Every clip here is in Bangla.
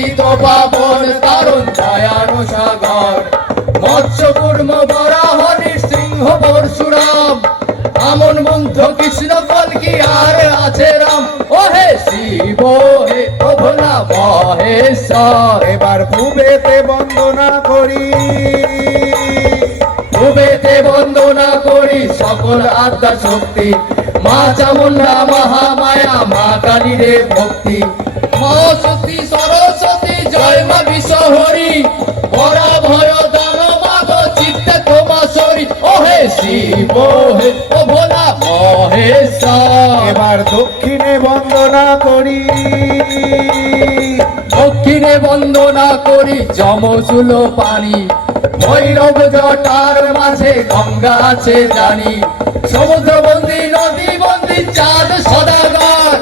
পতিত পাবন তারুণ দয়ার সাগর, মৎস্য কুর্ম বরাহ নৃসিংহ পরশুরাম, আমন মন্থ কৃষ্ণ কল্কি আর আছে রাম। ও হে শিব হে ও ভোলা মহেশ্বর, এবার ভুবেতে বন্দনা করি, ভুবেতে বন্দনা করি সকল আত্মা শক্তি, মা চামুন্ডা মহামায়া মা কালীর ভক্তি। মা সতী সরস্বতী জয় মা বিশ্বহরি, বরা ভয় দান মাগ চিত্তে তোমা সরি। ও হে শিব হে ও ভোলা মহেশ্বর, এবার দক্ষিণে বন্দনা করি, দক্ষিণে বন্দনা করি যমসুল পানি, ভৈরব জটার মাঝে গঙ্গা আছে জানি, সমুদ্র বন্দী নদী বন্দী চাঁদ সদাগর,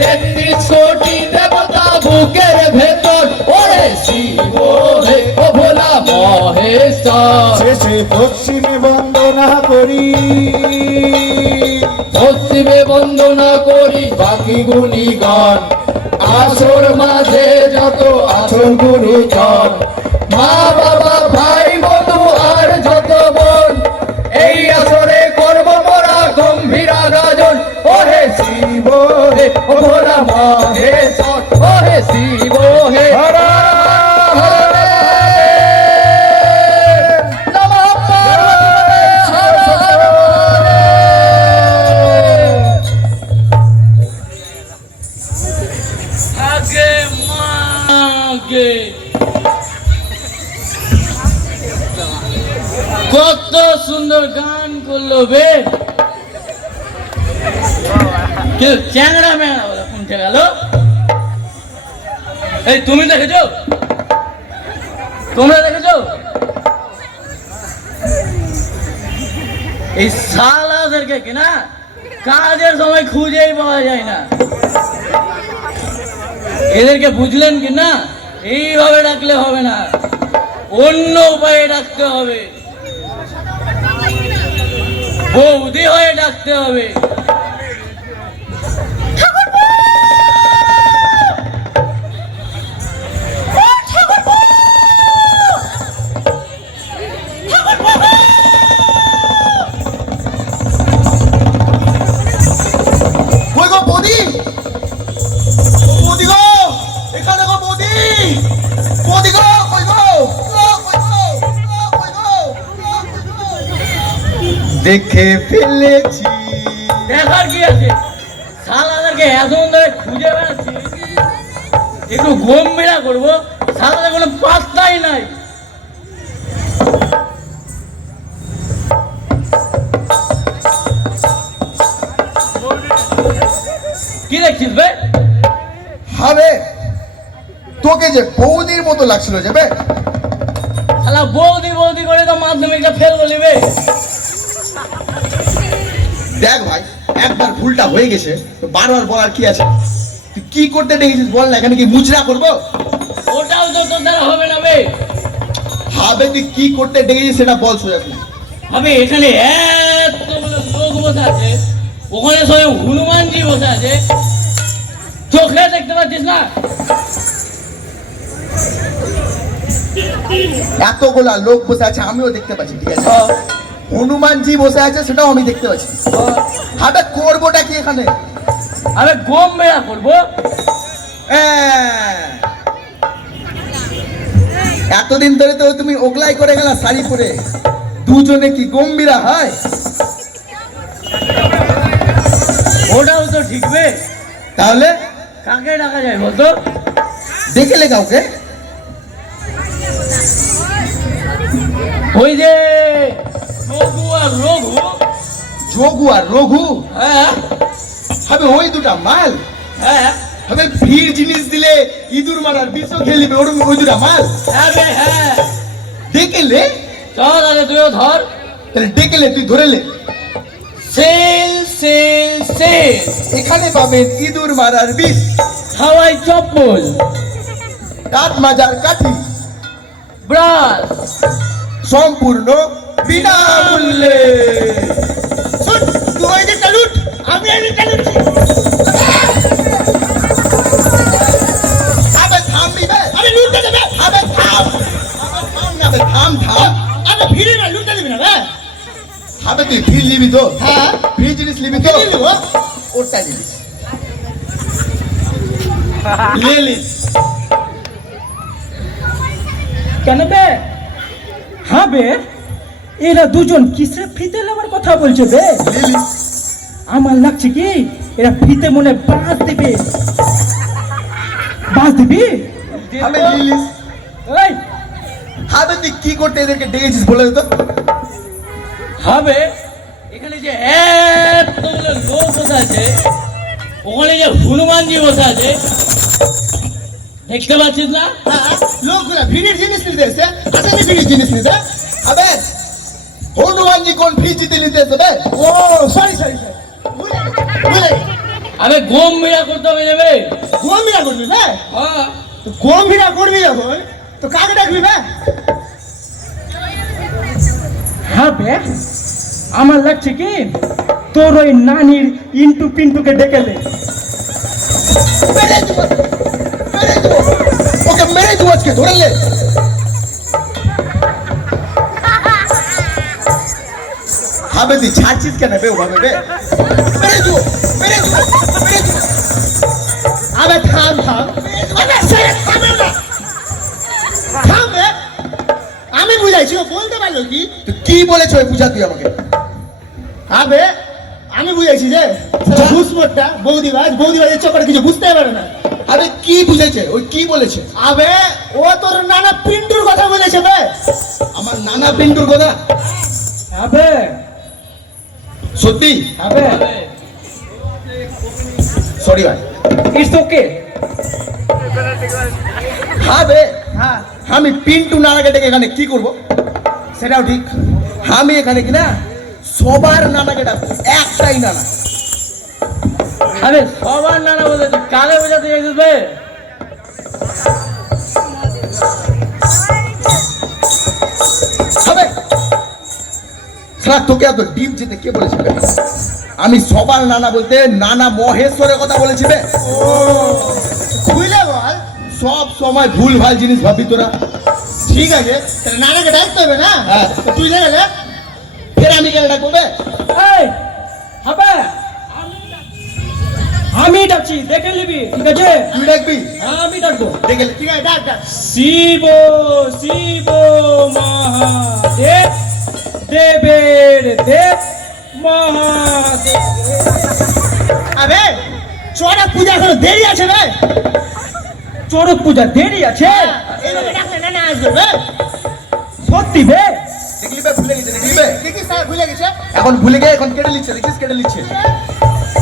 ৩৩ কোটি দেবতা বুকের ভেতর। ওরে শিব হে ও ভোলা মহেশ্বর, শেষে পশ্চিমে বন্দনা করি, পশ্চিমে বন্দনা করি বাকি গুণীগণ, আসর মাঝে যত আসর গুরুজন, মা বাবা ভাই বন্ধু আর যত বোন, এই আসরে করব মোরা গম্ভীর আয়োজন। ও হে শিব হে ও ভোলা মহেশ্বর, ও হে শিব হে হর হর নমঃ পার্বতী হর হর আগে মাগে কত সুন্দর গান করলো বে। কেউ চ্যাংড়া মেংড়া বলে কোনটা গেল? এই তুমি দেখেছো? তোমরা দেখেছো? এই শালাদেরকে কিনা কাজের সময় খুঁজেই পাওয়া যায় না। এদেরকে বুঝলেন কি না? এইভাবে ডাকলে হবে না, অন্য উপায়ে ডাকতে হবে, বৌদি হয়ে ডাকতে হবে। কই গো বৌদি, বৌদি গো, এখানে গো বৌদি, বৌদি গো, কই গো, কই গো, কই গো, দেখে ফেলেছি। দেখার কি আছে? শালাদেরকে এতক্ষণ ধরে খুঁজে বেড়াচ্ছি, একটু গম্ভীরা করবো, শালাদের কোনো পাত্তাই নাই। কি দেখছিস বে? হবে তোকে যে বৌদির মতো লাগছিল যে বে। শালা বৌদি বৌদি করে তো মাধ্যমিকটা ফেল করলি বে। দেখ ভাই, একবার ভুলটা হয়ে গেছে তো বারবার বলার কি আছে? তুই কি করতে ডেকেছিস বল না, এখানে কি মুচড়া করবো? ওটাও তো তোর দ্বারা হবে না বে। হবে তুই কি করতে ডেকেছিস সেটা বল সোজা করে। হবে এখানে এতগুলো লোক বসে আছে, ওখানে স্বয়ং হনুমানজি বসে আছে, চোখে দেখতে পাচ্ছিস না? এতগুলা লোক বসে আছে আমিও দেখতে পাচ্ছি, ঠিক আছে? হনুমানজি বসে আছে সেটাও আমি দেখতে পাচ্ছি। হবে করবোটা কি এখানে? আমি গম মেলা করবো। এতদিন ধরে তো তুমি ওগলাই করে গেলা শাড়ি পরে, দুজনে কি গম্ভীরা হয়? ওটাও তো ঠিক বে। তাহলে কাকে ডাকা যায় বলতো? দেখেলে কাউকে? ওই যে রঘু আর রঘু। যোগু আর রঘু? হ্যাঁ হবে ওই দুটা মাল? হ্যাঁ হবে ভিড় জিনিস দিলে ইঁদুর মারার বিষও খেলিবে, ওরকম ওই দুটা মাল? হ্যাঁ বে হ্যাঁ। দেখেলে? চল আগে তুইও ধর। তাহলে ডেকেলে তুই ধরেলে। সেল সেল সেল এখানে পাবেন ইঁদুর মারার বিষ, হাওয়াই চপ্পল, দাঁত মাজার কাঠি, ব্রাশ, সম্পূর্ণ বিনামূল্যে। শুন, তুই ওই দিকটা লুট, আমি এই দিকটা লুটছি। আবে থামবি বে? তুই ফ্রিজ নিবি তো? হ্যাঁ ফ্রি জিনিস নিবি তো? কি নেবো? ওটা জিনিস লিলিস কেন বে? হ্যাঁ বে, এরা দুজন কিসে ফিতে নেওয়ার কথা বলছে বে? লিলি আমার লাগছে কি এরা ফিতে মনে বাঁশ দিবে। বাঁশ দিবি? আমি লিলিস এই হবে তুই কি করতে এদেরকে ডেকেছিস বলে দে তো? হবে এখানে যে এতগুলো লোক বসে আছে, ওখানে যে হনুমানজি বসে আছে দেখতে পাচ্ছিস না? হ্যাঁ লোকগুলা ভিড়ের জিনিস নিতে এসে আসেনি ভিড়ের জিনিস নিতে। হবে হনুমানজি কোন ফ্রি জিতে নিতে এসে? ও সরি সরি সরি ভুলে গেছি। আরে গম মিয়া করতে হবে যাবে। গম ভিড়া করবি বে? হ্যাঁ তো গম ভিড়া করবি যখন তো কাকে ডাকবি বে? হ্যাঁ বে, আমার লাগছে কি তোর ওই নানির ইন্টু পিন্টুকে ডেকে দে। মেরে দেবো, মেরে দেবো, ওকে মেরে দেবো আজকে, ধরে নে। হবে তুই ছাড়ছিস কেন বে ওভাবে বে? মেরে দেবো, মেরে দেবো, মেরে দেবো। আবে থাম থাম। আবে ছেড়ে থামে না। থাম বে। আমি বুঝাইছি ও বলতে পারলো কি? তুই কি বলেছ ওই বুঝা তুই আমাকে? আবে আমি বুঝাইছি যে ঘুষমোটটা বৌদিবাজের চক্করে কিছু বুঝতে পারে না। আরে কি বুঝেছে? ওই কি বলেছে? আবে ও তোর নানা পিন্টুর কথা বলেছে বে। আমার নানা পিন্টুর কথা? আবে সত্যি? আবে সরি ভাই। It's okay. হবে হ্যাঁ আমি পিন্টু নানাকে ডেকে এখানে কি করব? সেটাও ঠিক। আমি এখানে কি না সবার নানাকে ডাকবো, একটাই নানা। আরে সবার নানা বলতে তুই কালে বোঝাতে চাইছিস বে? হবে সারা তোকে এত ডিপ যেতে কে বলেছিল? আমি সবার নানা বলতে নানা মহেশ্বরের কথা বলেছি বে। খুলে বল। সব সময় ভুল ভাল জিনিস ভাবি তোরা। ঠিক আছে তাহলে নানাকে ডাকতে হবে না? হ্যাঁ। তো তুই জানে না? ফের আমি কেন ডাকবো বে? এই হবে আমি ডাকছি, দেখে নিবি ঠিক আছে? তুই ডাকবি? আমি ডাকবো। ডেকে ঠিক আছে ডাক ডাক। শিব শিব মহাদেব, দেবের দেব মহাদেব। আবে চড়ক পূজা এখনো দেরি আছে বে। চড়ক পূজা দেরি আছে? এইভাবে ডাকলে নানা আসবে বে। সত্যি বে? দেখলি বে ভুলে গেছে, দেখলি বে? দেখিস স্যার ভুলে গেছে। এখন ভুলে গিয়ে এখন কেটে নিচ্ছে, দেখিস কেটে নিচ্ছে।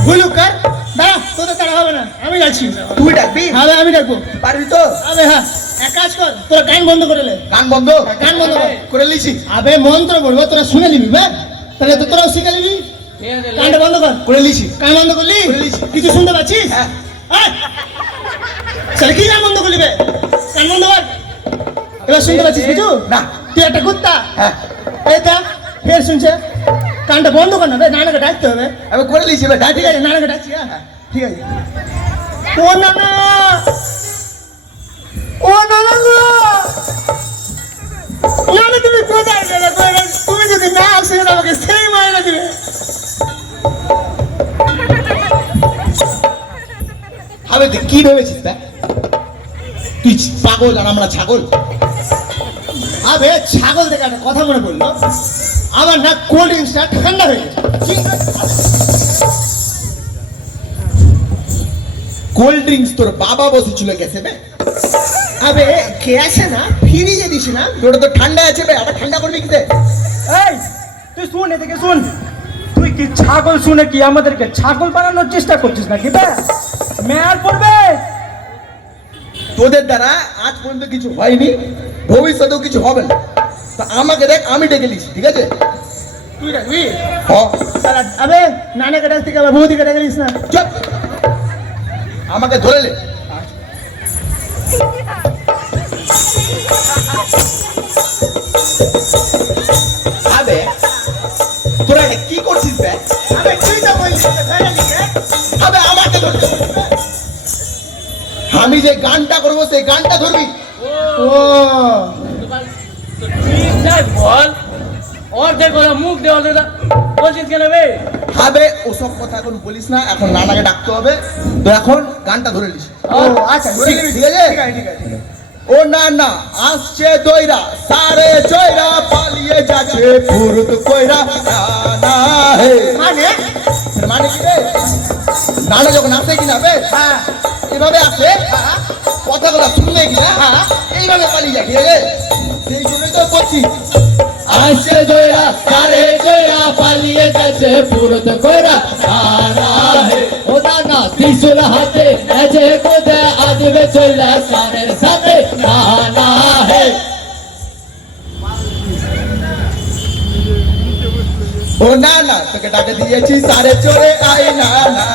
ভুলুক কার দাঁড়া, তোদের তারা হবে না, আমি যাচ্ছি। তুই ডাকবি? আবে আমি ডাকবো। পারবি তো? আবে হ্যাঁ এক কাজ কর, তোরা গান বন্ধ করে নে। কান বন্ধ গান বন্ধ কর। করে লিছি। আবে মন্ত্র বলবো তোরা শুনে নিবি বে। তাহলে তো তোরাও শিখে নিবি। কানটা বন্ধ কর। করে লিছি। কান বন্ধ করলি? করে নিয়েছি। কিছু শুনতে পাচ্ছিস? হ্যাঁ। হ্যাঁ তাহলে কি গান বন্ধ করলি বে? কান বন্ধ কর। এবার শুনতে পাচ্ছিস কিছু? না। তুই একটা কুত্তা। হ্যাঁ এইটা ফের শুনছে। কানটা বন্ধ কর না বে, নানাকে ডাকতে হবে। আমি করে লিছি বে, ঠিক আছে নানাকে ডাকছি। হ্যাঁ ঠিক আছে। ও নানা, ও নানা গো, নানা তুমি কোথায় গেলে? তুমি যদি না আসে আমাকে সেই মাইনা দিবে। হবে তুই কি ভেবেছিস তা? তুই পাগল আর আমরা ছাগল? আবে ছাগল দেখে একটা কথা মনে পড়লো, আমার না কোল্ড ড্রিঙ্কসটা ঠান্ডা হয়ে গেছে। কোল্ড ড্রিঙ্কস তোর বাবা বসেছিল গেছে বে? আবে কে আছে না ফ্রিজে দিছি না। তোর তো ঠান্ডা আছে বে, আবার ঠান্ডা করবি কি? এই তুই শুন, এদিকে শুন। তুই কি ছাগল শুনে কি আমাদেরকে ছাগল বানানোর চেষ্টা করছিস নাকি বে? মেয়ার পড়বে। তোদের দ্বারা আজ পর্যন্ত কিছু হয়নি, ভবিষ্যতেও কিছু হবে না। তা আমাকে দেখ, আমি ডেকে লিছি, ঠিক আছে? তুই রাখবি? হ্যাঁ আবে নানাকে ডাক থেকে আবার বৌদিকে ডেকে নিস না। চল আমাকে ধরে লে। আবে তোরা এটা কি করছিস বে? আবে তুই তো বলছিস তো ধরে নিকে। আবে আমাকে ধরতে হবে। আমি যে গানটা করবো সেই গানটা ধরবি। ও ঠিক বল, অর্ধেক কথা মুখ দে, অর্ধেক বলছিস কেন বে? হবে ওসব কথা এখন বলিস না, এখন নানাকে ডাকতে হবে। তো এখন গানটা ধরে নিস। ও আচ্ছা ঠিক আছে, ঠিক আছে, ঠিক আছে। ও না না আসছে দইরা সারে জয়রা পালিয়ে যাচ্ছে ফুরুত কইরা না হে মানে মানে কি রে? নানা যখন আসে কিনা বে হ্যাঁ এভাবে আসে কথাগুলো শুনলে কিনা এইভাবে পালিয়ে যায়, ঠিক আছে? সেই জন্যই তো বলছি আসছে জয়রা সারে জয়রা পালিয়ে যাচ্ছে পুরুত কইরা না হে ও না ত্রিশূল হাতে এজে কোদে আদিবে চলে সারের সাথে না হে। ও না না তোকে ডাকে দিয়েছি সারে চোরে আই না না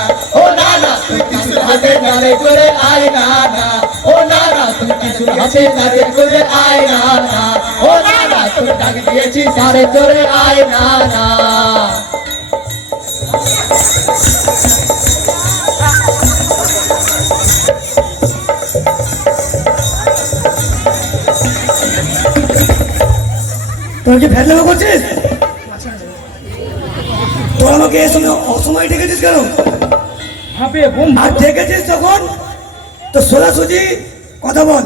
ও না না তুই ত্রিশূল হাতে নারে করে আই না না ও না তুই ত্রিশূল হাতে নারে করে আয় না ও না তোর ডাক দিয়েছি সারে চোরে আয় না। তোরা কি ফেলে করছিস? তোরা আমাকে এই সময় অসময় ডেকেছিস কেন? হবে বোম আর ডেকেছিস তখন তো সোজাসুজি কথা বল,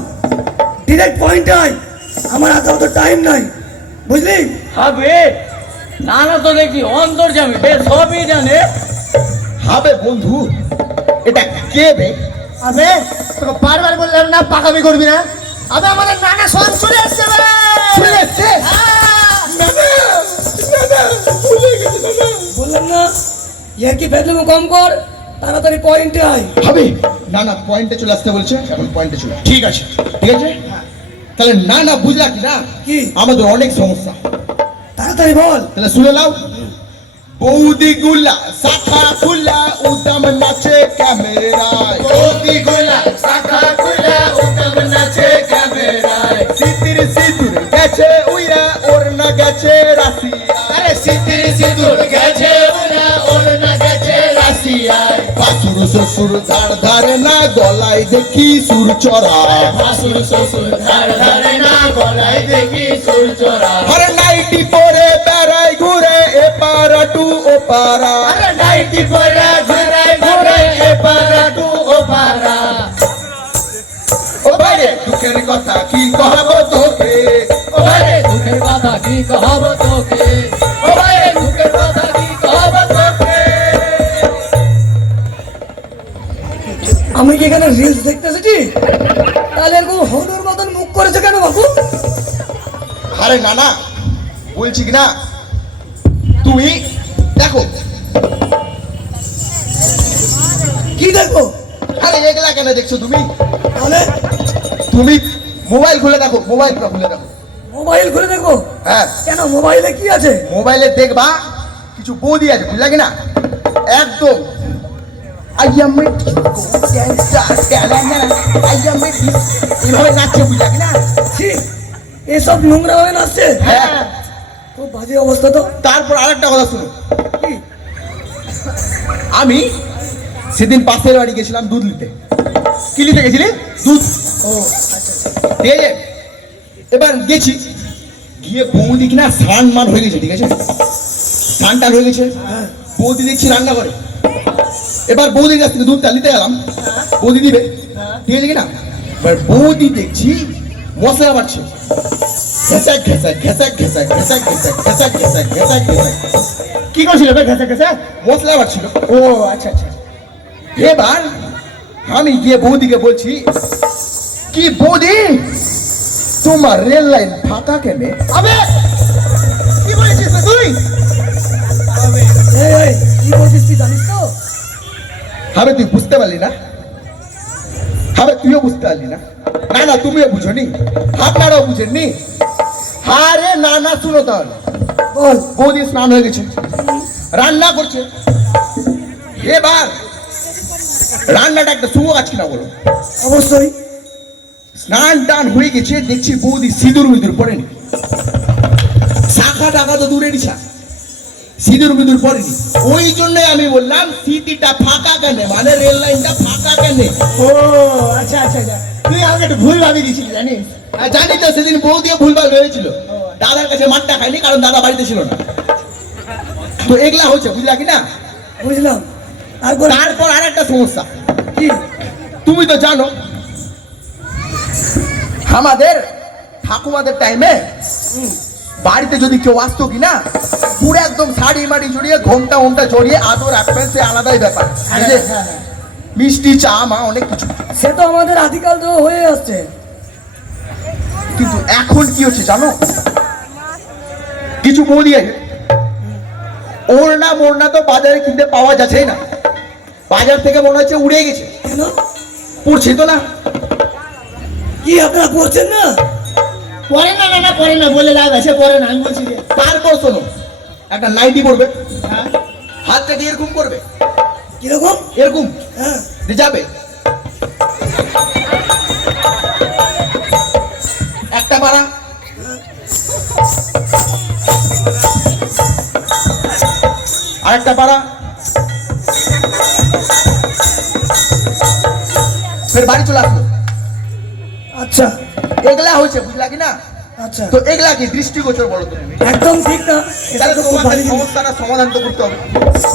ডিরেক্ট পয়েন্ট আয়। আমার হাতে অত টাইম নাই, বুঝলি? হবে নানা তো দেখি অন্তর্যামী বে, সবই জানে। হবে বন্ধু এটা কে বে? আবে তোকে বারবার বললাম না পাকামি করবি না। আবে আমাদের নানা সন চলে আসছে বে। চলে এসছে? বললাম না ইয়ার কি ফেললে কম কর, তাড়াতাড়ি পয়েন্টে আয়। হবে না না পয়েন্টে চলে আসতে বলছে, এখন পয়েন্টে চলে। ঠিক আছে, ঠিক আছে, তাহলে না না বুঝলা কি না কি? আমাদের অনেক সমস্যা, তাড়াতাড়ি বল। তাহলে শুনে নাও। বৌদি গুলা শাখা খুলা উদম নাচে ক্যামেরায়, বৌদি গুলা শাখা খুলা উত্তম নাচে ক্যামেরায়, সিতির সিঁদুর গেছে উইরা ওর না গেছে রাশিয়া, আরে সিঁতির সিঁদুর গেছে ওরা ওর না গেছে রাশিয়ায়, বাসুর শ্বশুর ধার ধারে না গলায় দেখি সুর চড়া, ভাসুর শ্বশুর ধার ধারে না গলায় দেখি সুর চোরা, আর নাইটি পরে বেড়াই ঘুরে এ পারা টু ও পারা, আরে নাইটি পরে ঘুরে ঘুরে এপারা টু ওপারা, ও বাইরে দুঃখের কথা কি কহাবো তোকে, ও ভাইরে দুঃখের কথা কি কহব তোকে, ও ভাইরে দুঃখের কথা কি কহব তোকে। আমি কি এখানে রিলস দেখতে এসেছি? তাহলে এরকম হনুর মতন মুখ করেছে কেন বাবু? আরে না না বলছি কি না তুমি দেখো, কি দেখবো? আরে এগুলা কেন দেখছো তুমি? তাহলে তুমি মোবাইল খুলে দেখো, মোবাইল খুলে দেখো। মোবাইল খুলে দেখবো? হ্যাঁ কেন মোবাইলে কি আছে? মোবাইলে দেখবা কিছু বৌদি আছে, বুঝলা কি না? একদম এইভাবে নাচছে, বুঝলা কি না? ছি, এসব নোংরা হয়ে নাচছে। হ্যাঁ খুব বাজে অবস্থা তো। তারপর আরেকটা কথা শুনো, কি? আমি সেদিন পাশের বাড়ি গেছিলাম দুধ নিতে। কি নিতে গেছিলি? দুধ। ও ঠিক আছে, এবার গেছি, গিয়ে বৌদি কিনা স্নান মান হয়ে গেছে, ঠিক আছে, স্নান টান হয়ে গেছে, হ্যাঁ, বৌদি দেখছি রান্না করে। এবার বৌদির কাছ থেকে দুধটা নিতে গেলাম, বৌদি দিবে, ঠিক আছে কিনা? এবার বৌদি দেখছি মশলা বাড়ছে, ঘেঁচা ঘেঁচা ঘেঁচা ঘেঁচা ঘেঁচা ঘেঁচা ঘেঁচা ঘেঁচা ঘেঁচা ঘেঁচা। কি করছিল বে ঘেসে ঘেসে? মশলা বাড়ছিল। ও আচ্ছা আচ্ছা। এবার আমি গিয়ে বৌদিকে বলছি, কি বৌদি তোমার রেল লাইন ফাঁকা কেন? আবে কি বলেছিস বে তুই? এই এই, কি বলছিস তুই জানিস তো? হবে তুই বুঝতে পারলি না? হবে তুইও বুঝতে পারলি না? না না তুমিও বুঝোনি, আপনারাও বুঝেননি। আরে না না শুনো তাহলে, বল। বৌদি স্নান হয়ে গেছে, রান্না করছে। এবার রান্নাটা একটা শুভ কাজ কিনা বলো? অবশ্যই। স্নান টান হয়ে গেছে, দেখছি বৌদি সিঁদুর মিদুর পড়েনি, শাখা টাকা তো দূরে নিছা, সিঁদুর মিদুর পড়েনি। ওই জন্যই আমি বললাম সিটিটা ফাঁকা কেন, মানে রেল লাইনটা ফাঁকা কেন। ও আচ্ছা আচ্ছা আচ্ছা। তুই আমাকে একটু ভুল ভাবি দিয়েছিলি জানিস? আর জানি তো সেদিন বৌদিও ভুলভাল ভেবেছিল, দাদার কাছে মারটা খায়নি কারণ দাদা বাড়িতে ছিল না। তো এগুলা হচ্ছে বুঝলা কি না? বুঝলাম। তারপর তারপর আর একটা সমস্যা কি? তুমি তো জানো আমাদের ঠাকুমাদের টাইমে বাড়িতে যদি কেউ আসতো কি না, পুরো একদম শাড়ি মাড়ি জড়িয়ে ঘোমটা ওমটা জড়িয়ে আদর রাখবেন, সে আলাদাই ব্যাপার। বুঝলে? মিষ্টি চা মা অনেক কিছু। সে তো আমাদের আদিকাল তো হয়ে আসছে। কিন্তু এখন কি হচ্ছে জানো, কিছু বলি আছে ওড়না মোড়না তো বাজারে কিনতে পাওয়া যাচ্ছে না, বাজার থেকে মনে হচ্ছে উড়ে গেছে। কেন? পড়ছে তো না। কি আপনারা পড়ছেন না? পরে না, না না পরে না বলে লাভ আছে, পরে না, আমি বলছি যে তারপর শোনো, একটা নাইটি পরবে, হ্যাঁ, হাতটাকে এরকম করবে, কিরকম? এরকম হ্যাঁ, দিয়ে যাবে, একটা পাড়া, আর একটা পাড়া, ফের বাড়ি চলে আসলো। আচ্ছা এগুলা হয়েছে বুঝলা কি না? আচ্ছা, তো এগুলা কি দৃষ্টিগোচর বলো তুমি? একদম ঠিক না। এটা তাহলে তো খুব তোমাকে ভারী জিনিস। সমস্যাটা সমাধান তো করতে হবে।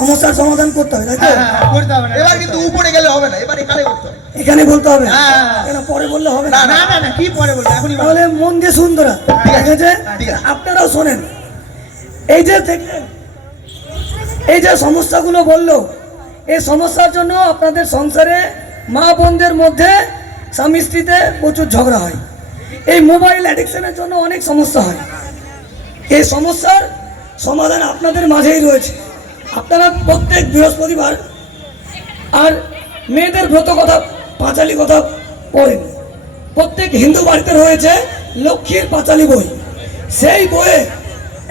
সমস্যার সমাধান করতে হবে, তাই তো? করতে হবে না। এবার কিন্তু উপরে গেলে হবে না, এবার এখানে করতে হবে। এখানে বলতে হবে? হ্যাঁ। কেন পরে বললে হবে না? না না না, কি পরে বলবো, এখনই বলো। তাহলে মন দিয়ে সুন্দরা, ঠিক আছে? ঠিক আছে। আপনারাও শোনেন। এই যে দেখলেন, এই যে সমস্যাগুলো বললো, এই সমস্যার জন্য আপনাদের সংসারে মা বোনদের মধ্যে স্বামী স্ত্রীতে প্রচুর ঝগড়া হয়। এই মোবাইল অ্যাডিকশনের জন্য অনেক সমস্যা হয়। এই সমস্যার সমাধান আপনাদের মাঝেই রয়েছে। আপনারা প্রত্যেক বৃহস্পতিবার আর মেয়েদের ব্রত কথা, পাঁচালি কথা পড়েন। প্রত্যেক হিন্দু বাড়িতে রয়েছে লক্ষ্মীর পাঁচালি বই। সেই বইয়ে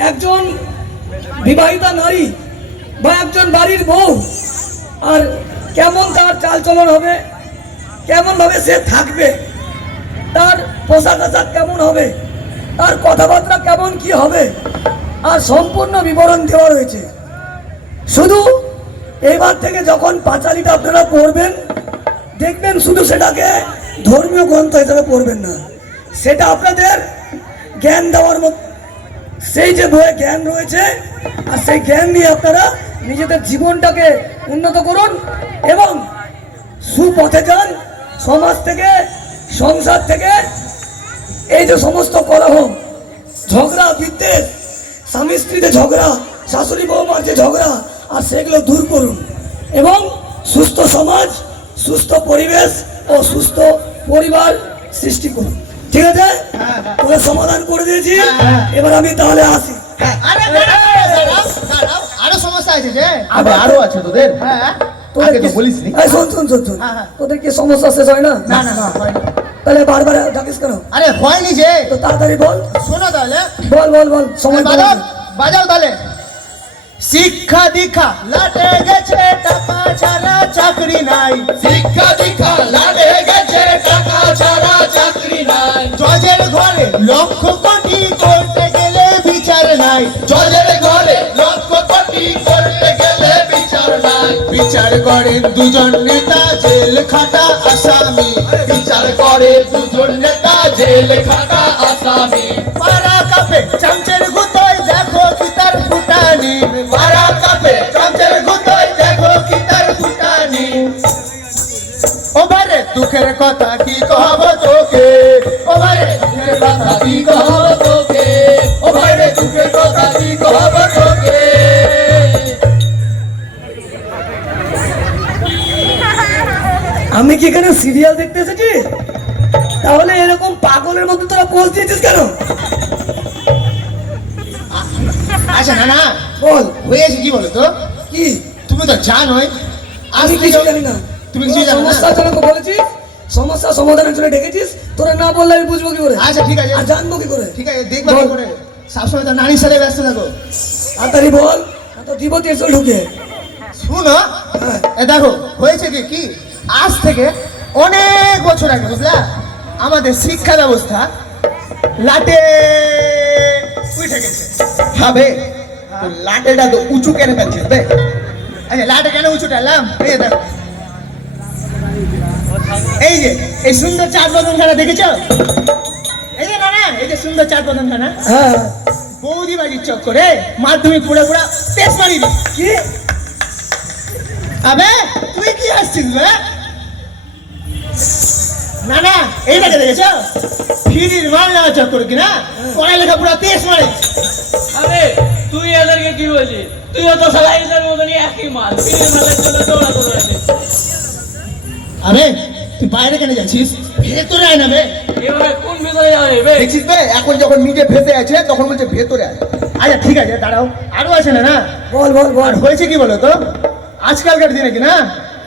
একজন বিবাহিতা নারী বা একজন বাড়ির বউ আর কেমন তার চালচলন হবে, কেমন ভাবে সে থাকবে, তার পোশাক আশাক কেমন হবে, তার কথাবার্তা কেমন কি হবে, আর সম্পূর্ণ বিবরণ দেওয়া রয়েছে। শুধু এইবার থেকে যখন পাঁচালিটা আপনারা পড়বেন, দেখবেন শুধু সেটাকে ধর্মীয় গ্রন্থ হিসেবে পড়বেন না, সেটা আপনাদের জ্ঞান দেওয়ার মতো। সেই যে বইয়ে জ্ঞান রয়েছে, আর সেই জ্ঞান নিয়ে আপনারা নিজেদের জীবনটাকে উন্নত করুন এবং সুপথে যান। সমাজ থেকে, সংসার থেকে এই যে সমস্ত কলহ, ঝগড়া, বিদ্বেষ, স্বামী স্ত্রীতে ঝগড়া, শাশুড়ি বৌমার যে ঝগড়া, আর সেগুলো দূর করুন এবং সুস্থ সমাজ, সুস্থ পরিবেশ ও সুস্থ পরিবার সৃষ্টি করুন। ঠিক আছে? তোকে সমাধান করে দিয়েছি, এবার আমি তাহলে আসি। আরে দাঁড়াও, দাঁড়াও, আরো সমস্যা আছে যে। আবার আরো আছে তোদের? হ্যাঁ, আগে তো বলিসনি। এই শোন শোন শোন শোন, হ্যাঁ, হ্যাঁ। তোদের কি সমস্যা শেষ হয় না? না না না, হয়নি। তাহলে বারবার ডাকিস কেন? আরে হয়নি যে, তো তাড়াতাড়ি বল, শোনো তাহলে, বল বল বল, সময় কম বাজাও আছে। বাজাও তাহলে। শিক্ষা দীক্ষা লাটে গেছে, টাকা ছাড়া চাকরি নাই। শিক্ষা দীক্ষা লাগে গেছে, টাকা ছাড়া চাকরি নাই। জজের ঘরে লক্ষ কোটি করতে গেলে বিচার নাই। জজের ঘরে লক্ষ কোটি করতে গেলে বিচার নাই। বিচার করেন দুজন নেতা, জেল খাটা আসামি। বিচার করে দুজন নেতা, জেল খাটা আসামি। পাড়া কাপে চামচের গুতোয়, দেখো কি তার ফুটানি। পাড়া কাপে চামচের গুতোয়, দেখো কি তার ফুটানি। ও বারে দুঃখের কথা কি কহব তোকে, ও ভাইরে দুঃখের কথা কি কহব তোকে, ও ভাইরে দুঃখের কথা কি কহব তোকে। আমি কি এখানে সিরিয়াল দেখতে এসেছি? তাহলে এরকম পাগলের মধ্যে তোরা পোজ দিয়েছিস কেন? আচ্ছা না না, বল হয়েছে কি বলো তো? কি? তুমি তো জানোই আজ আমি থেকে কিছু জানি না। তুমি কিছু জানো না? সমস্যার জন্য বলেছিস, সমস্যা সমাধানের জন্য ডেকেছিস, তোরা না বললে আমি বুঝবো কি করে? আচ্ছা ঠিক আছে, আর জানবো কি করে? ঠিক আছে, দেখবা বল। কি করে। সবসময় তো নারীর সাথে ব্যস্ত থাকো। তাড়াতাড়ি বল, না তো দিব তেসল ঢুকে। শুনো, হ্যাঁ। এ দেখো হয়েছে কি কি, আজ থেকে অনেক বছর আগে বুঝলা, আমাদের শিক্ষা ব্যবস্থা লাটে উঠে গেছে। হবে তো লাটেটা তো উঁচু কেন পাচ্ছিস বে? আচ্ছা লাটে কেন উঁচু টানলাম? এই যে দেখো, এই যে এই সুন্দর চার বদনখানা দেখেছো? এই যে না না, এই যে সুন্দর চার বদনখানা, হ্যাঁ, বৌদি বাড়ির চক্করে মাধ্যমিক পুরো পুরো তেজ মারি দি কি আবে তুই কি আসছিস রে না না এইটাকে দেখেছো ফিরির মাল নেওয়া চক্কর কিনা পড়ালেখা পুরো তেজ মারে আরে তুই এদেরকে কি বলছিস? তুইও তো শালা এদের মতনই একই মাল, ফিরে মালের জন্য দৌড়াদৌড়ি। আবে তুই বাইরে কেন যাচ্ছিস ভেতরে আয় না বে এভাবে কোন ভিতরে যাবে বে? দেখছিস বে এখন যখন নিজে ফেসে আছে তখন বলছে ভেতরে আছে। আচ্ছা ঠিক আছে দাঁড়াও আরো আছে না না বল বল বল আর হয়েছে কি বলো তো আজকালকার দিনে কি না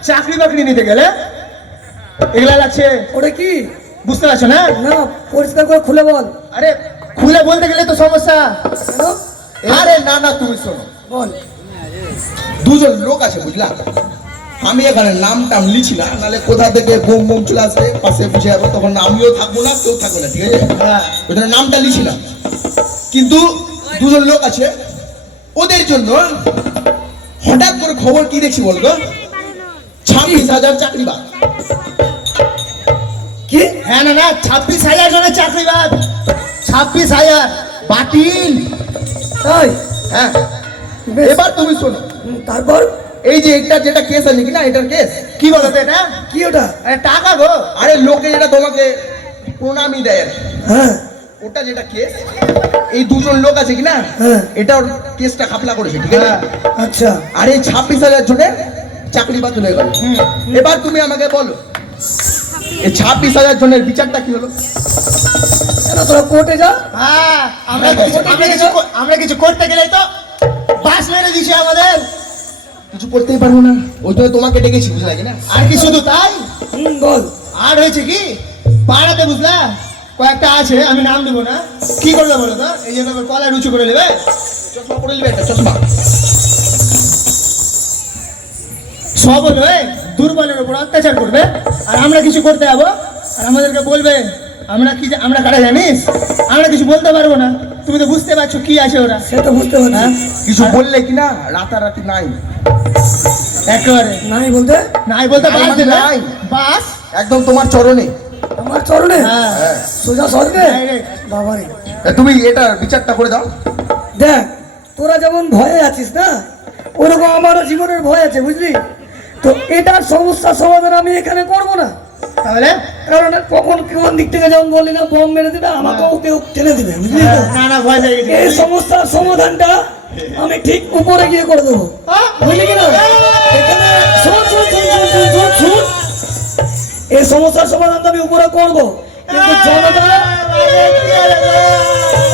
চাকরি বাকরি নিতে গেলে এগুলা লাগছে ওটা কি বুঝতে পারছো না না পরিষ্কার করে খুলে বল আরে খুলে বলতে গেলে তো সমস্যা কেন আরে না না তুমি শোনো, বল দুজন লোক আছে বুঝলা, আমি এখানে নাম টাম লিছি না, নাহলে কোথা থেকে বোম বোম চলে আসবে পাশে বুঝে যাবো, তখন আমিও থাকবো না কেউ থাকবে না, ঠিক আছে? হ্যাঁ। ওই জন্য নামটা লিছি না, কিন্তু দুজন লোক আছে, ওদের জন্য হঠাৎ করে খবর কি দেখছি বলতো, 26,000 চাকরি বাদ। কি হ্যাঁ না না 26,000 জনের চাকরি বাদ 26,000 বাতিল তাই হ্যাঁ, বেশ। এবার তুমি শোনো, তারপর এই যে এটা যেটা কেস আছে কি না, এটার কেস কি বলো তো এটা কি ওটা আরে টাকা গো আরে লোকে যেটা তোমাকে প্রণামী দেয় আর কি, হ্যাঁ ওটা যেটা কেস, এই দুজন লোক আছে কি না, হ্যাঁ। এটা ওর কেসটা খাপলা করেছে, ঠিক আছে? হ্যাঁ। আচ্ছা আর এই 26,000 জনের চাকরি বাতিল হয়ে গেল। এবার তুমি আমাকে বলো, এই 26,000 জনের বিচারটা কি হলো? কেন তোরা কোর্টে যা হ্যাঁ আমরা কিছু করতে গেলে তো বাস মেরে দিছে আমাদের কিছু করতেই পারবো না, ওই জন্য তোমাকে ডেকেছি, বুঝলা কি না? আর কি শুধু তাই বল আর হয়েছে কি পাড়াতে বুঝলা কয়েকটা আছে আমি নাম দেবো না কি করবে বলো তো এই যে কলার উঁচু করে নেবে চশমা পরে নেবে, একটা চশমা। সব হলো দুর্বলের উপর অত্যাচার করবে আর আমরা কিছু করতে যাবো আর আমাদেরকে বলবে আমরা কি আমরা কারা জানিস আমরা কিছু বলতে পারবো না তুমি তো বুঝতে পারছো কি আছে ওরা সে তো বুঝতে পারছি হ্যাঁ কিছু বললে কি না রাতারাতি নাই, একেবারে নাই বলতে নাই বলতে নাই বাস মানে দেবে নাই। বাস একদম তোমার চরণে। আমার চরণে হ্যাঁ হ্যাঁ। সোজা স্বর্গে Direct। বাবারে তুমি এটার বিচারটা করে দাও। দেখ তোরা যেমন ভয়ে আছিস না ওরকম আমারও জীবনের ভয় আছে বুঝলি তো এটার সমস্যার সমাধান আমি এখানে করব না তাহলে কারণ কখন কোন দিক থেকে যেমন বললি না বম মেরে দিবে আমাকেও কেউ টেনে দিবে বুঝলি তো না না ভয় লেগে গেছে এই সমস্যার সমাধানটা আমি ঠিক উপরে গিয়ে করে দেবো বুঝলি কিনা এখানে শোন শোন শোন শোন শোন শোন শোন এই সমস্যার সমাধান তো আমি উপরে করবো কিন্তু জনতা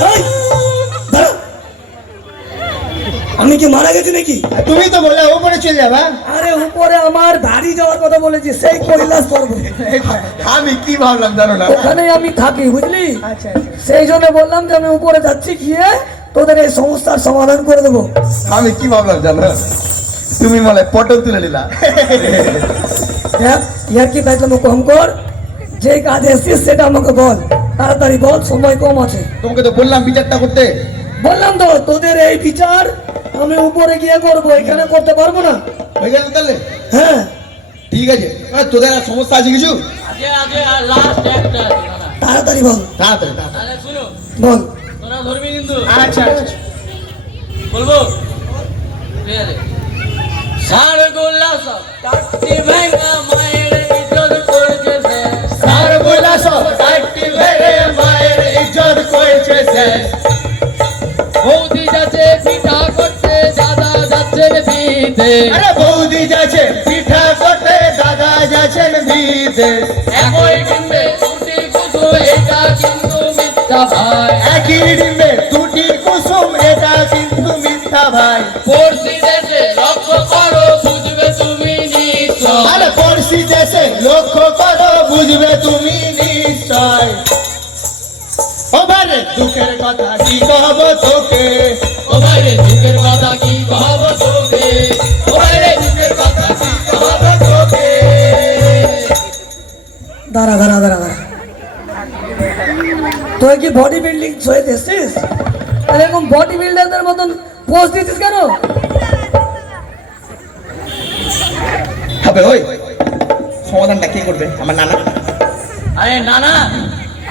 এই, দাঁড়া। আমি কি মারা গেছি নাকি তুমি তো বললে উপরে চলে যাবা আরে উপরে আমার বাড়ি যাওয়ার কথা বলেছি সেই কৈলাস পর্বত আমি কি ভাবলাম জানো না, ওখানেই আমি থাকি বুঝলি আচ্ছা সেই জন্য বললাম যে আমি উপরে যাচ্ছি গিয়ে তোদের এই সমস্যার সমাধান করে দেবো আমি কি ভাবলাম জানো, তুমি বলে পটল তুলে নিলা। দেখ ইয়ার কি দেখলাম কম কর যে কাজ এসছিস সেটা আমাকে বল তাড়াতাড়ি বল সময় কম আছে তোমাকে তো বললাম বিচারটা করতে। বললাম তো তোদের এই বিচার আমি উপরে গিয়ে করবো এখানে করতে পারবো না হয়ে গেল তাহলে? হ্যাঁ ঠিক আছে, তোদের আর সমস্যা আছে কিছু? আজকে আজকে আর লাস্ট একটা আছে দাদা। তাড়াতাড়ি বল তাড়াতাড়ি তাড়াতাড়ি। তাহলে শুনো, বল তোরা ধরবি কিন্তু আচ্ছা আচ্ছা বলবো ঠিক আছে। সার গোল্লা সব কাটতে ভেঙা মায়ের ইজ্জত করেছে সে। সার বইলা সব কাটি ভেড়ে মায়ের ইজ্জত করেছে সে বৌদি যাচ্ছে পিঠা করতে, দাদা যাচ্ছে বিতে। আরে বৌদি যাচ্ছে পিঠা করতে দাদা যাচ্ছেন বিদেশ একই ডিম্বে দুটি কুসুম, এটা কিন্তু মিথ্যা ভাই। একই ডিম্বে দুটি কুসুম এটা কিন্তু মিথ্যা ভাই পড়শি দেশে লক্ষ্য করো, বুঝবে তুমি নিশ্চয়। আরে পড়শি দেশে লক্ষ্য করো বুঝবে তুমি নিশ্চয় ও বারে দুঃখের কথা কি কহব তোকে ও বাইরে দুঃখের কথা কি কহব তোকে, ও বাইরে দুঃখের কথা কি কহব তোকে। দাঁড়া দাঁড়া দাঁড়া দাঁড়া তুই কি বডি বিল্ডিং হয়ে দেখছিস তাহলে এরকম বডি বিল্ডারদের মতন পোস্ট দিচ্ছিস কেন হবে ওই সমাধানটা কে করবে? আমার নানা। আরে না না,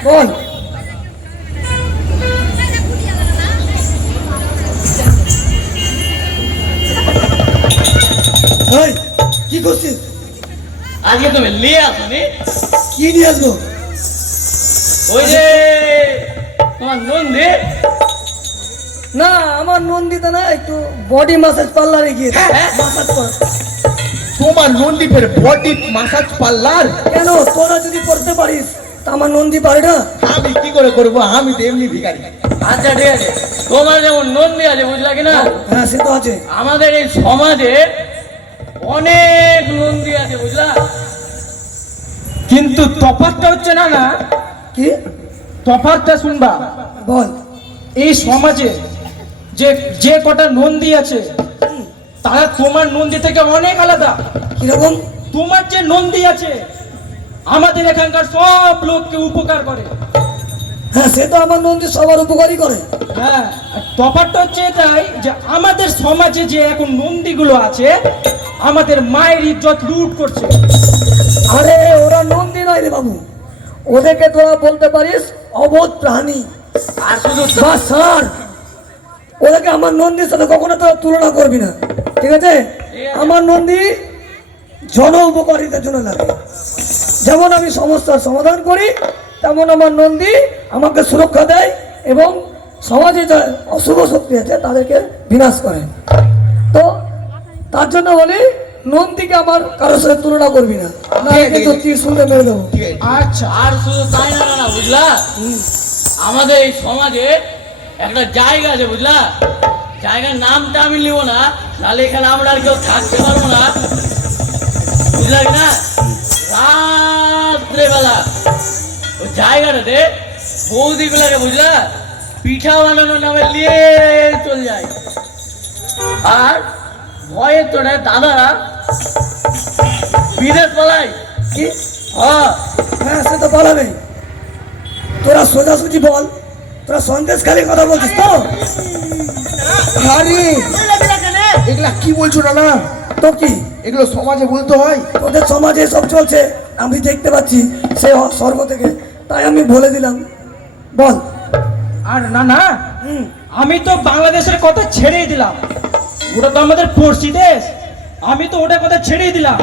বল করছিস? আজকে তুমি নিয়ে আসনি কি নিয়ে আসবো? ওই যে তোমার নন্দী। না, আমার নন্দিতা না, একটু বডি মাসাজ পার্লারে গিয়ে মাসাজ কর। তোমার নন্দী ফের বডি মাসাজ পার্লার? কেন, তোরা যদি করতে পারিস তা আমার নন্দী পারে না? আমি কি করে করবো, আমি তো এমনি ভিখারি। আচ্ছা ঠিক আছে, তোমার যেমন নন্দী আছে বুঝলা কিনা, হ্যাঁ সে তো আছে। আমাদের এই সমাজে অনেক নন্দী আছে বুঝলা। কিন্তু তফাৎটা হচ্ছে না না, কি তফাৎটা শুনবা। বল। এই সমাজে যে যে কটা নন্দী আছে তারা তোমার নন্দী থেকে অনেক আলাদা। কিরকম? তোমার যে নন্দী আছে আমাদের এখানকার সব লোককে উপকার করে। হ্যাঁ সে তো আমার নন্দী সবার উপকারই করে। হ্যাঁ, আর তফাৎটা হচ্ছে এটাই যে আমাদের সমাজে যে এখন নন্দীগুলো আছে আমাদের মায়ের ইজ্জত লুট করছে। আরে ওরা নন্দী নয় রে বাবু, ওদেরকে তোরা বলতে পারিস অবোধ প্রাণী। আর শুধু বা স্যার, ওদেরকে আমার নন্দীর সাথে কখনো তোরা তুলনা করবি না, ঠিক আছে? আমার নন্দী জন উপকারিতার জন্য লাগে। যেমন আমি সমস্যার সমাধান করি, তেমন আমার নন্দী আমাকে সুরক্ষা দেয় এবং সমাজে যা অশুভ শক্তি আছে তাদেরকে বিনাশ করে। তো তার জন্য বলি নন্দীকে আমার কারোর সাথে তুলনা করবি না, না কিন্তু তীর শুনতে মেরে দেবো। ঠিক আছে, আচ্ছা, আর শুধু তাই না না বুঝলা, আমাদের এই সমাজে একটা জায়গা আছে বুঝলা, জায়গার নামটা আমি নিব না, তাহলে এখানে আমরা আর কেউ থাকতে পারবো না বুঝলা কিনা। রাত্রেবেলা ওই জায়গাটাতে বৌদিগুলাকে বুঝলা পিঠা বানানোর নামে নিয়ে চলে যায়, আর ভয়ের চড়ে দাদারা বিদেশ পালায়। কি? হ্যাঁ, হ্যাঁ সে তো পালাবে। তোরা সোজাসুজি বল, তোরা সন্দেশ খালি কথা বলছিস তো? আরে এগুলা কি বলছো না? তো কি এগুলো সমাজে বলতে হয়? তোদের সমাজে সব চলছে, আমি দেখতে পাচ্ছি সে স্বর্গ থেকে, তাই আমি বলে দিলাম। বল। আর না না, হুম, আমি তো বাংলাদেশের কথা ছেড়েই দিলাম, ওটা তো আমাদের পড়শি দেশ, আমি তো ওটার কথা ছেড়েই দিলাম।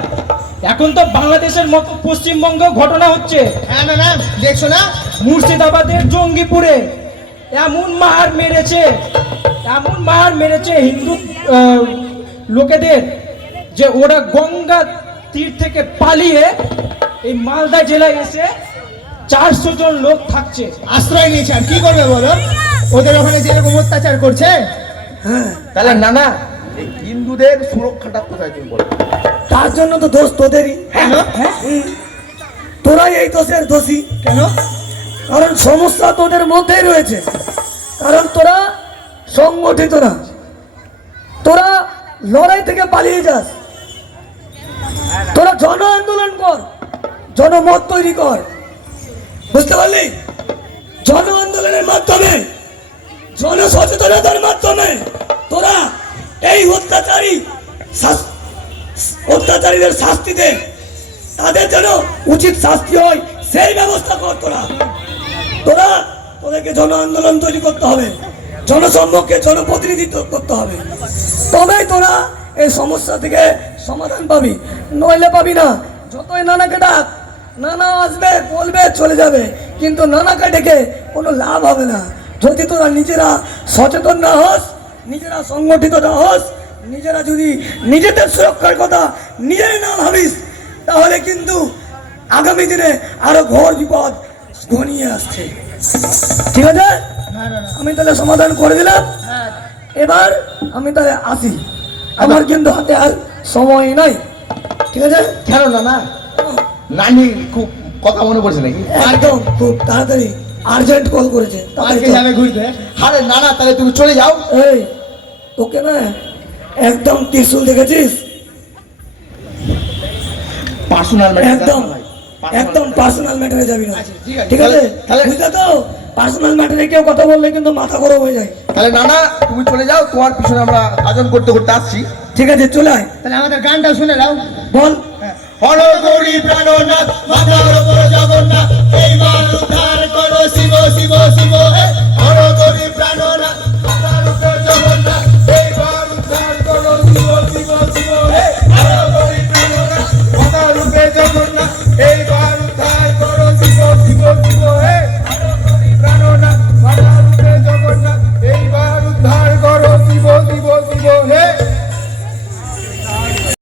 এখন তো বাংলাদেশের মতো পশ্চিমবঙ্গে ঘটনা হচ্ছে। হ্যাঁ না না, দেখছো না? মুর্শিদাবাদের জঙ্গিপুরে এমন মার মেরেছে হিন্দু লোকেদের যে ওরা গঙ্গা তীর থেকে পালিয়ে এই মালদা জেলায় এসে 400 জন লোক থাকছে। আশ্রয় নিয়েছে, আর কি করবে বলো? ওদের ওখানে যেরকম অত্যাচার করছে। হ্যাঁ তাহলে না না, এই হিন্দুদের সুরক্ষাটা কোথায় তুমি বলো? তার জন্য তো দোষ তোদেরই। কেন? হুম, তোরাই এই দোষের দোষী। কেন? কারণ সমস্যা তোদের মধ্যেই রয়েছে, কারণ তোরা সংগঠিত না, তোরা লড়াই থেকে পালিয়ে যাস। তোরা জন আন্দোলন কর, জনমত তৈরি কর, বুঝতে পারলি? জন আন্দোলনের মাধ্যমে, জনসচেতনতার মাধ্যমে তোরা এই অত্যাচারীদের শাস্তি দে, তাদের যেন উচিত শাস্তি হয় সেই ব্যবস্থা কর। তোদেরকে জন আন্দোলন তৈরি করতে হবে, জনসম্মুখে জনপ্রতিনিধিত্ব করতে হবে, তবেই তোরা এই সমস্যা থেকে সমাধান পাবি, নইলে পাবি না। যতই নানাকে ডাক, নানা আসবে, বলবে, চলে যাবে, কিন্তু নানাকে ডেকে কোনো লাভ হবে না যদি তোরা নিজেরা সচেতন না হস, নিজেরা সংগঠিত না হস, নিজেরা যদি নিজেদের সুরক্ষার কথা নিজেরাই না ভাবিস, তাহলে কিন্তু আগামী দিনে আরো ঘোর বিপদ ঘনিয়ে আসছে। ঠিক আছে, আমি তাহলে সমাধান করে দিলাম। এবার আমি তাহলে আসি, আমার কিন্তু হাতে আর সময় নাই। ঠিক আছে? কেন না না, নানি খুব কথা মনে পড়ছে নাকি? একদম খুব তাড়াতাড়ি আর্জেন্ট কল করেছে, তাড়াতাড়ি আজকে চল। যাবে ঘুরতে? আরে না না, তাহলে তুমি চলে যাও। এই তোকে না একদম ত্রিশুল দেখেছিস, পার্সোনাল একদম পার্সোনাল ম্যাটারে যাবি না। আচ্ছা, ঠিক আছে। ঠিক আছে, তাহলে- বুঝলে তো? পার্সোনাল ম্যাটারে কেউ কথা বললে কিন্তু মাথা গরম হয়ে যায়। তাহলে না না, তুমি চলে যাও, তোমার পিছনে আমরা আয়োজন করতে করতে আসছি। ঠিক আছে, চলে আয়। তাহলে আমাদের গানটা শুনে দাও। বল। হর গৌরী প্রাণনাথ, মাতার উপর জগন্নাথ, এই মান উদ্ধার